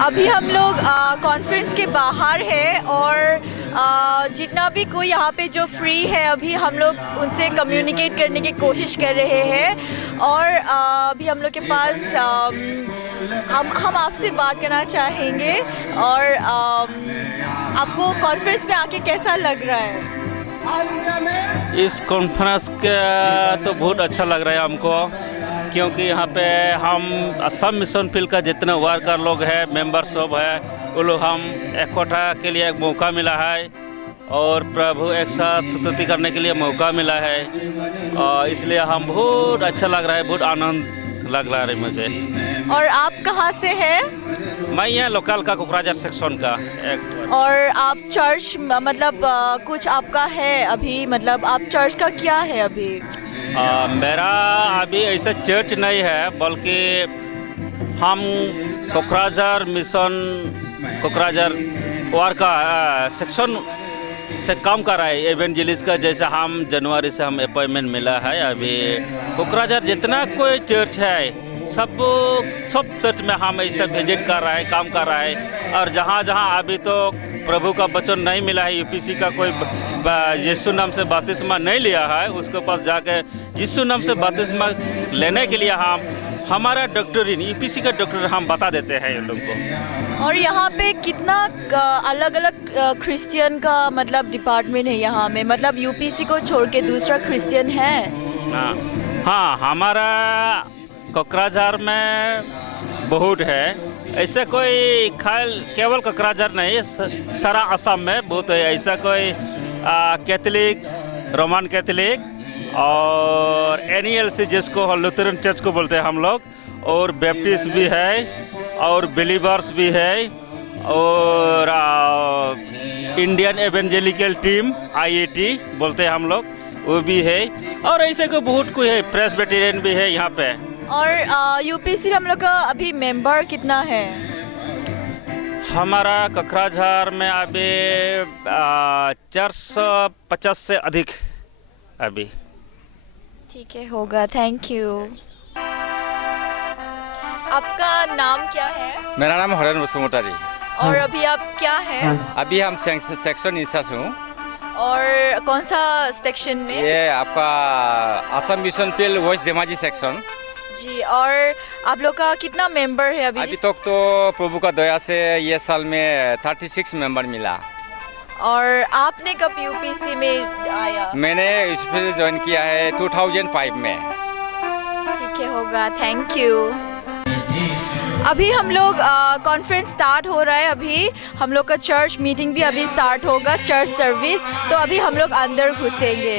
अभी हम लोग कॉन्फ्रेंस के बाहर है और जितना भी कोई यहाँ पे जो फ्री है अभी हम लोग उनसे कम्युनिकेट करने की कोशिश कर रहे हैं और अभी हम लोग के पास हम आपसे बात करना चाहेंगे और आपको कॉन्फ्रेंस में आके कैसा लग रहा है? इस कॉन्फ्रेंस का तो बहुत अच्छा लग रहा है हमको, क्योंकि यहाँ पे हम असम मिशन फील्ड का जितने वर्कर लोग हैं, मेंबर सब है, वो लोग हम इकट्ठा के लिए एक मौका मिला है और प्रभु एक साथ स्तुति करने के लिए मौका मिला है और इसलिए हम बहुत अच्छा लग रहा है, बहुत आनंद लग रहा है मुझे। और आप कहाँ से हैं? मैं यहाँ लोकल का कोकराझार सेक्शन का एक। और आप चर्च मतलब कुछ आपका है अभी, मतलब आप चर्च का क्या है अभी? मेरा अभी ऐसा चर्च नहीं है, बल्कि हम कोकराझार मिशन कोकराझार वार का सेक्शन से काम कर रहा है एवेंजलिस्ट का। जैसे हम जनवरी से हम अपॉइंटमेंट मिला है। अभी कोकराझार जितना कोई चर्च है सब चर्च में हम ऐसा विजिट कर रहा है, काम कर रहा है। और जहाँ जहाँ अभी तो प्रभु का वचन नहीं मिला है, यूपीसी का कोई यीशु नाम से बपतिस्मा नहीं लिया है, उसके पास जाके यीशु नाम से बपतिस्मा लेने के लिए हम हमारा डॉक्टरीन यूपीसी का डॉक्टर हम बता देते हैं इन लोगों को। और यहाँ पे कितना अलग अलग क्रिश्चियन का मतलब डिपार्टमेंट है यहाँ में, मतलब यूपीसी को छोड़ के दूसरा क्रिश्चियन है? हाँ, हमारा कोकराझार में बहुत है, ऐसा कोई केवल कोकराझार नहीं, सारा असम में बहुत है। ऐसा कोई कैथलिक, रोमन कैथलिक और NELC जिसको लुथेरन चर्च को बोलते हैं हम लोग, और बैप्टिस्ट भी है और बिलीवर्स भी है और इंडियन एवेंजेलिकल टीम IET बोलते हैं हम लोग, वो भी है। और ऐसे को बहुत कोई है, प्रेस्बिटेरियन भी है यहाँ पे। और यूपीसी में हम लोग का अभी मेंबर कितना है? हमारा कोकराझार में अभी 450 से अधिक अभी। ठीक है, होगा। Thank you. आपका नाम क्या है? मेरा नाम हरेन बसुमतारी। और अभी आप क्या है? अभी हम सेक्शन इंचार्ज हूँ। और कौन सा सेक्शन में? ये आपका Assam mission field west Dhemaji section ji. और आप लोग का कितना मेंबर है अभी? अभी तक तो प्रभु का दया से ये साल में 36 मेंबर मिला। और आपने कब यूपीसी में आया? मैंने इसमें ज्वाइन किया है 2005 में। ठीक है, होगा। Thank you. अभी हम लोग कॉन्फ्रेंस स्टार्ट हो रहा है, अभी हम लोग का चर्च मीटिंग भी अभी स्टार्ट होगा, चर्च सर्विस। तो अभी हम लोग अंदर घुसेंगे।